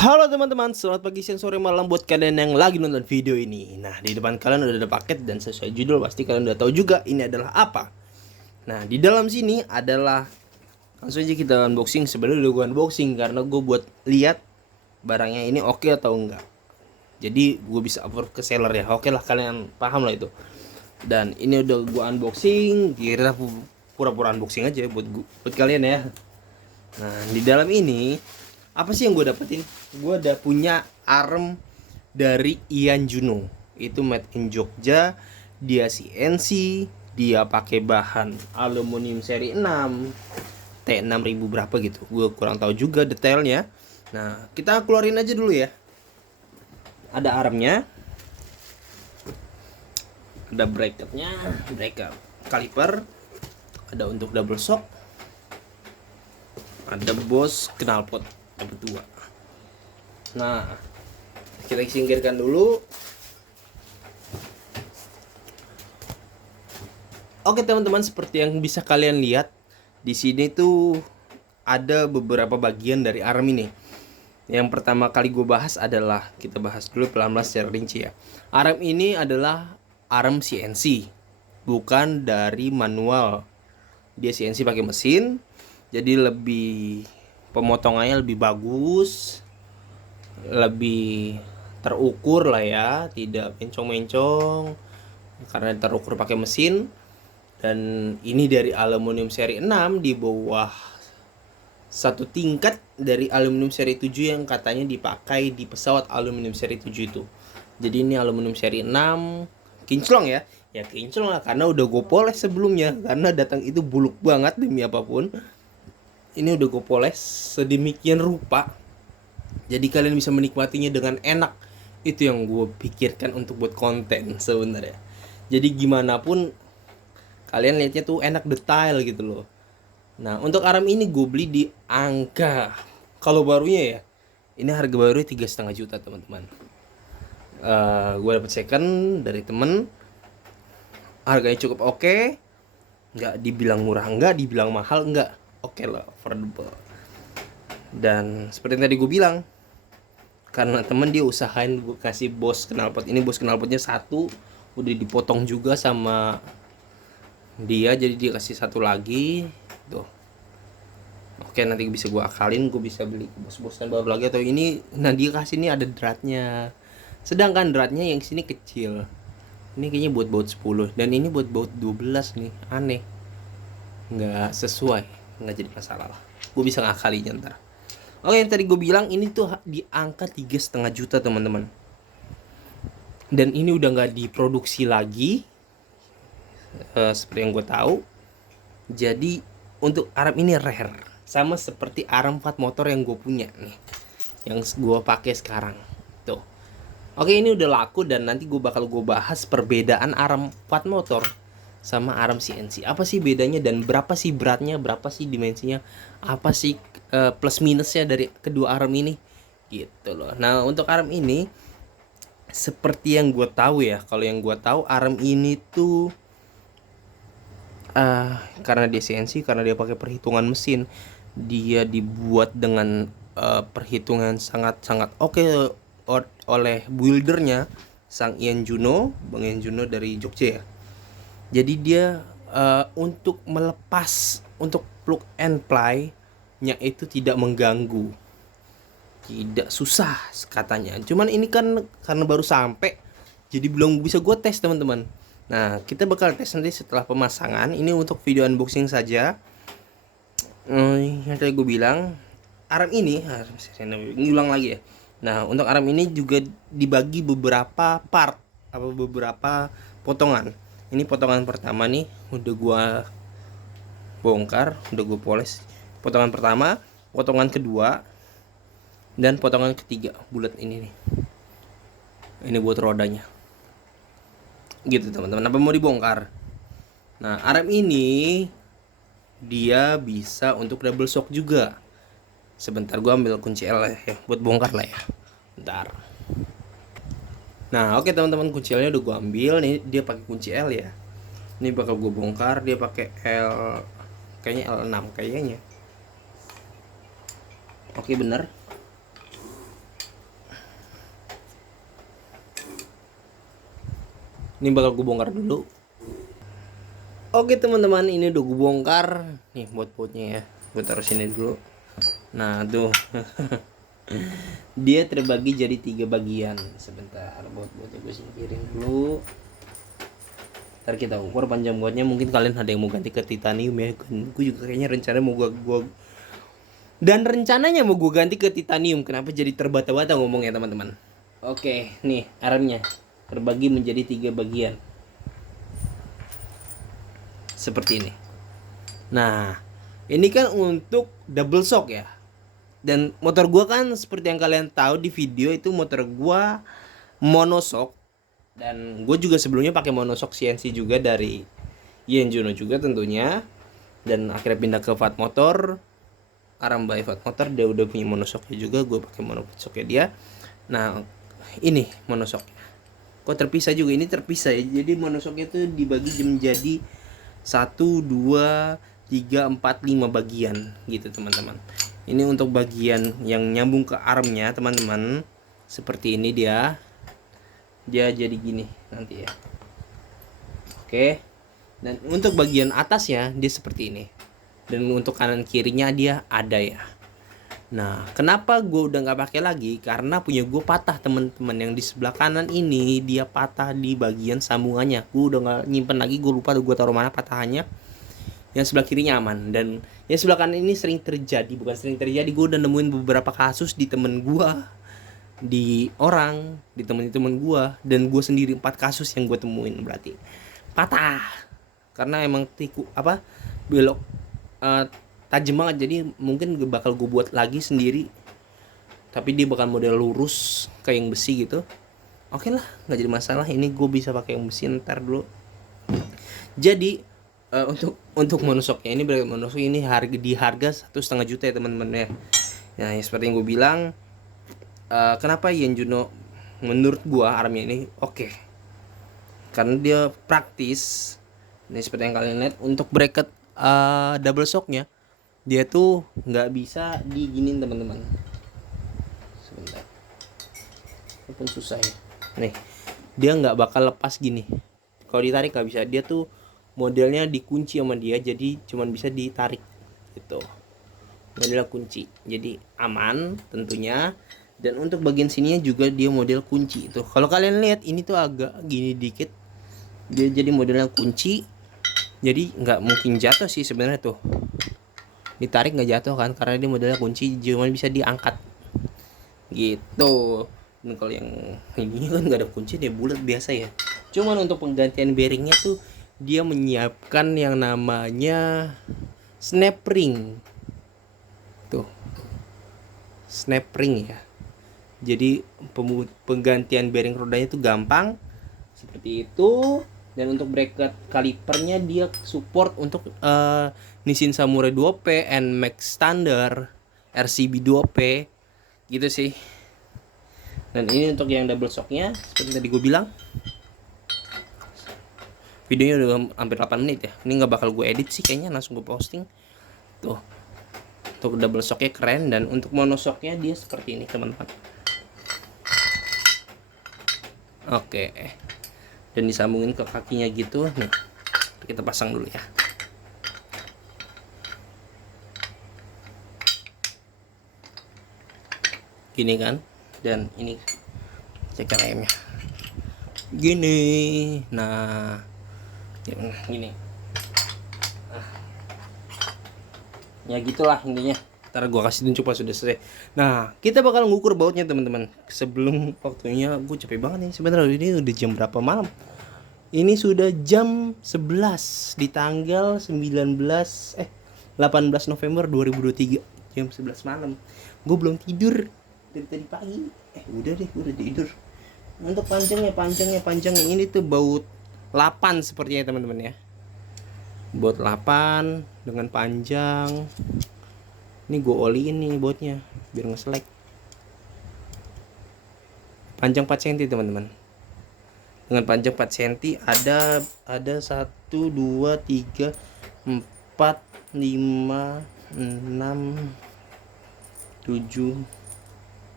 Halo teman-teman, selamat pagi, siang, sore, malam buat kalian yang lagi nonton video ini. Nah, di depan kalian udah ada paket dan sesuai judul pasti kalian udah tahu juga ini adalah apa. Nah, di dalam sini adalah langsung aja kita unboxing. Sebenarnya udah gue unboxing karena gue buat lihat barangnya ini oke atau enggak. Jadi gue bisa upload ke seller ya. Oke lah, kalian paham lah itu. Dan ini udah gue unboxing, kira pura-pura unboxing aja buat kalian ya. Nah, di dalam ini apa sih yang gue dapetin? Gue udah punya arm dari Ian Juno. Itu made in Jogja, dia CNC, dia pakai bahan aluminium seri 6 T6000 berapa gitu. Gue kurang tahu juga detailnya. Nah, kita keluarin aja dulu ya. Ada armnya, ada bracketnya, bracket kaliper, ada untuk double shock, ada bos knalpot dapat 2. Nah, kita singkirkan dulu. Oke teman-teman, seperti yang bisa kalian lihat di sini tuh ada beberapa bagian dari arm ini. Yang pertama kali gue bahas adalah, kita bahas dulu pelan-pelan secara rinci ya. Arm ini adalah arm CNC, bukan dari manual. Dia CNC pakai mesin, jadi lebih pemotongannya lebih bagus, lebih terukur lah ya, tidak mencong-mencong karena terukur pakai mesin. Dan ini dari aluminium seri 6 di bawah satu tingkat dari aluminium seri 7 yang katanya dipakai di pesawat aluminium seri 7 itu. Jadi ini aluminium seri 6 kinclong ya. Ya kinclong lah karena udah gue poles sebelumnya, karena datang itu buluk banget demi apapun. Ini udah gue poles sedemikian rupa, jadi kalian bisa menikmatinya dengan enak. Itu yang gue pikirkan untuk buat konten sebenarnya. Jadi gimana pun kalian lihatnya tuh enak, detail gitu loh. Nah, untuk arm ini gue beli di angka, kalau barunya ya, ini harga barunya 3,5 juta teman-teman. Gue dapet second dari temen, harganya cukup oke. Nggak dibilang murah, nggak dibilang mahal, nggak, oke lah, affordable. Dan seperti yang tadi gue bilang, karena temen dia usahain gue kasih bos knalpot ini. Bos knalpotnya satu udah dipotong juga sama dia, jadi dia kasih satu lagi tuh. Oke, nanti bisa gue akalin, gue bisa beli bos-bosan baru lagi atau ini. Nah, dia kasih ini ada dratnya, sedangkan dratnya yang sini kecil. Ini kayaknya buat baut 10 dan ini buat baut 12 nih. Aneh, nggak sesuai, nggak jadi masalah lah, gue bisa ngakalinya ntar. Oke, yang tadi gue bilang ini tuh di angka 3,5 juta teman-teman. Dan ini udah nggak diproduksi lagi, seperti yang gue tahu. Jadi untuk arm ini rare, sama seperti arm fat motor yang gue punya nih, yang gue pakai sekarang tuh. Oke, ini udah laku dan nanti gue bakal bahas perbedaan arm fat motor sama arm CNC. Apa sih bedanya dan berapa sih beratnya, berapa sih dimensinya, apa sih plus minusnya dari kedua arm ini gitu loh. Nah, untuk arm ini seperti yang gue tahu ya, kalau yang gue tahu arm ini tuh karena dia CNC, karena dia pakai perhitungan mesin, dia dibuat dengan perhitungan sangat-sangat oke oleh buildernya, Sang Ian Juno, Bang Ian Juno dari Jogja ya. Jadi dia untuk melepas, untuk plug and play nya itu tidak mengganggu, tidak susah katanya. Cuman ini kan karena baru sampai, jadi belum bisa gue tes teman-teman. Nah, kita bakal tes nanti setelah pemasangan. Ini untuk video unboxing saja. Yang tadi gue bilang, arm ini ulang lagi ya. Nah, untuk arm ini juga dibagi beberapa part, apa beberapa potongan. Ini potongan pertama nih, udah gue bongkar, udah gue poles. Potongan pertama, potongan kedua, dan potongan ketiga bulat ini nih. Ini buat rodanya. Gitu teman-teman, apa mau dibongkar. Nah, arm ini dia bisa untuk double shock juga. Sebentar, gue ambil kunci L ya buat bongkar lah ya. Bentar. Nah, oke teman-teman, kunci L nya udah gue ambil. Nih dia pakai kunci L ya. Ini bakal gue bongkar. Dia pakai L, kayaknya L6 kayaknya. Oke, bener. Ini bakal gue bongkar dulu. Oke teman-teman, ini udah gue bongkar. Nih bot-botnya ya, gue taruh sini dulu. Nah tuh dia terbagi jadi 3 bagian. Sebentar, bot-botnya gue singkirin dulu. Ntar kita ukur panjang botnya. Mungkin kalian ada yang mau ganti ke titanium ya. Gue juga kayaknya rencananya mau gue ganti ke titanium. Kenapa jadi terbata-bata ngomongnya teman-teman? Oke, nih armnya terbagi menjadi 3 bagian. Seperti ini. Nah, ini kan untuk double shock ya. Dan motor gua kan seperti yang kalian tahu di video itu, motor gua monoshock. Dan gue juga sebelumnya pakai monoshock CNC juga dari Yenjuno juga tentunya. Dan akhirnya pindah ke Fat Motor, Aram by Fat Motor. Dia udah punya monoshocknya juga, gue pakai monoshocknya dia. Nah, ini monoshocknya. Kok terpisah juga? Ini terpisah ya. Jadi monoshocknya tuh dibagi menjadi 1, 2, 3, 4, 5 bagian gitu teman-teman. Ini untuk bagian yang nyambung ke armnya teman-teman. Seperti ini dia jadi gini nanti ya. Oke. Dan untuk bagian atasnya dia seperti ini. Dan untuk kanan kirinya dia ada ya. Nah, kenapa gue udah nggak pakai lagi? Karena punya gue patah teman-teman. Yang di sebelah kanan ini dia patah di bagian sambungannya. Gue udah nggak nyimpen lagi. Gue lupa gue taruh mana patahannya. Yang sebelah kirinya aman. Dan yang sebelah kanan ini sering terjadi. Bukan sering terjadi. Gue udah nemuin beberapa kasus di temen gue, di orang, di temen-temen gue, dan gue sendiri 4 kasus yang gue temuin berarti patah. Karena emang belok tajam banget. Jadi mungkin bakal gue buat lagi sendiri, tapi dia bakal model lurus kayak yang besi gitu. Oke lah, nggak jadi masalah. Ini gue bisa pakai yang besi ntar dulu. Jadi untuk monoshocknya ini, berarti monoshock ini harga 1,5 juta ya teman-teman ya. Nah seperti yang gue bilang, kenapa Yenjuno menurut gue armnya ini oke. Karena dia praktis. Ini seperti yang kalian lihat, untuk bracket double shocknya dia tuh nggak bisa diginin teman-teman. Sebentar, walaupun susah ya. Nih, dia nggak bakal lepas gini. Kalau ditarik nggak bisa. Dia tuh modelnya dikunci sama dia, jadi cuman bisa ditarik gitu. Modelnya kunci, jadi aman tentunya. Dan untuk bagian sininya juga dia model kunci itu. Kalau kalian lihat ini tuh agak gini dikit, dia jadi modelnya kunci. Jadi nggak mungkin jatuh sih sebenarnya tuh. Ditarik nggak jatuh kan, karena dia modelnya kunci, cuma bisa diangkat gitu. Dan kalau yang ini kan nggak ada kunci, dia bulat biasa ya. Cuman untuk penggantian bearingnya tuh dia menyiapkan yang namanya snap ring tuh, snap ring ya. Jadi penggantian bearing rodanya tuh gampang seperti itu. Dan untuk bracket kalipernya dia support untuk Nissin Samurai 2P, NMAX Standard, RCB 2P gitu sih. Dan ini untuk yang double shocknya seperti tadi gue bilang. Videonya udah hampir 8 menit ya. Ini nggak bakal gue edit sih kayaknya, langsung gue posting. Tuh, untuk double shocknya keren. Dan untuk monoshocknya dia seperti ini teman-teman. Oke, dan disambungin ke kakinya gitu. Nih, kita pasang dulu ya. Gini kan. Dan ini cek remnya gini. Nah gini. Ya gitulah intinya. Ntar gue kasih tunjuk pas sudah selesai. Nah, kita bakal ngukur bautnya teman-teman. Sebelum waktunya, gue capek banget nih sebenarnya. Ini udah jam berapa malam? Ini sudah jam 11 di tanggal 18 November 2023, jam 11 malam. Gue belum tidur dari tadi pagi. Udah deh, gue udah tidur. Untuk panjangnya ini tuh baut 8 sepertinya teman-teman ya. Baut 8 dengan panjang. Ini gue oliin nih bautnya biar ngeselek. Panjang 4 cm teman-teman. Dengan panjang 4 cm ada 1 2 3 4 5 6 7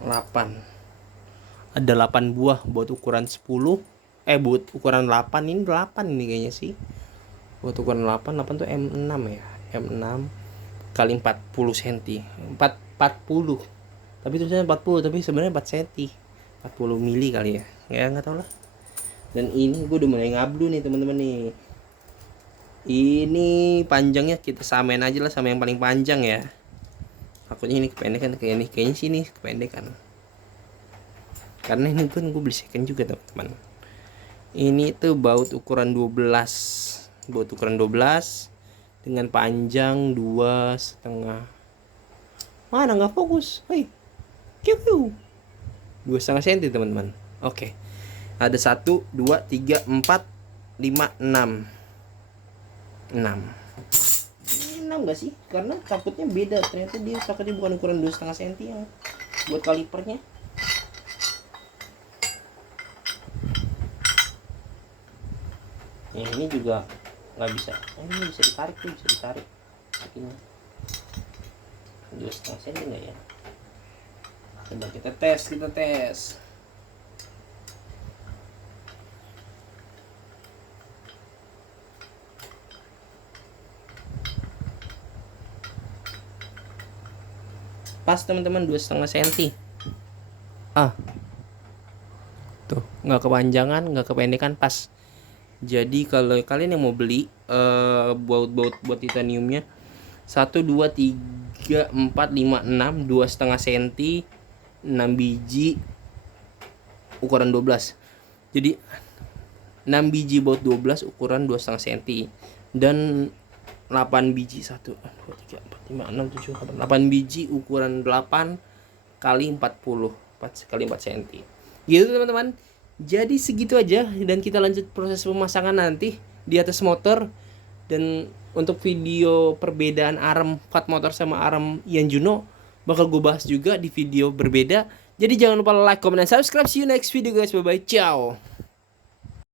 8. Ada 8 buah baut ukuran 10 buat ukuran 8 ini 8 ini kayaknya sih. Buat ukuran 8 tuh M6 ya. M6 kali 40 cm. 40. Tapi tulisannya 40 tapi sebenarnya 4 cm. 40 mili kali ya. Ya enggak tahu lah. Dan ini gue udah mulai ngablu nih teman-teman nih. Ini panjangnya kita samain aja lah sama yang paling panjang ya. Takutnya ini kependekan kayaknya sini kependekan. Karena ini kan gue beli second juga teman-teman. Ini tuh baut ukuran 12. Baut ukuran 12 dengan panjang 2,5. Mana nggak fokus? Hei. Kiu. 2,5 cm teman-teman. Oke. Ada 1, 2, 3, 4, 5, 6. 6 gak sih? Karena takutnya beda. Ternyata dia takutnya bukan ukuran 2,5 cm yang buat kalipernya. Ini juga nggak bisa. Ini bisa ditarik tuh, bisa ditarik. Akhirnya 2,5 cm nggak ya? Coba kita tes. Pas teman-teman 2,5 cm. Tuh nggak kepanjangan, nggak kependekan, pas. Jadi kalau kalian yang mau beli baut buat titaniumnya 1, 2, 3, 4, 5, 6 2,5 cm 6 biji ukuran 12. Jadi 6 biji baut 12 ukuran 2,5 cm dan 8 biji 1, 2, 3, 4, 5, 6, 7, 8 biji ukuran 8 kali 40 kali 4 cm. Gitu teman-teman. Jadi segitu aja dan kita lanjut proses pemasangan nanti di atas motor. Dan untuk video perbedaan arm fat motor sama arm Ian Juno bakal gue bahas juga di video berbeda. Jadi jangan lupa like, comment, dan subscribe. See you next video guys. Bye bye. Ciao.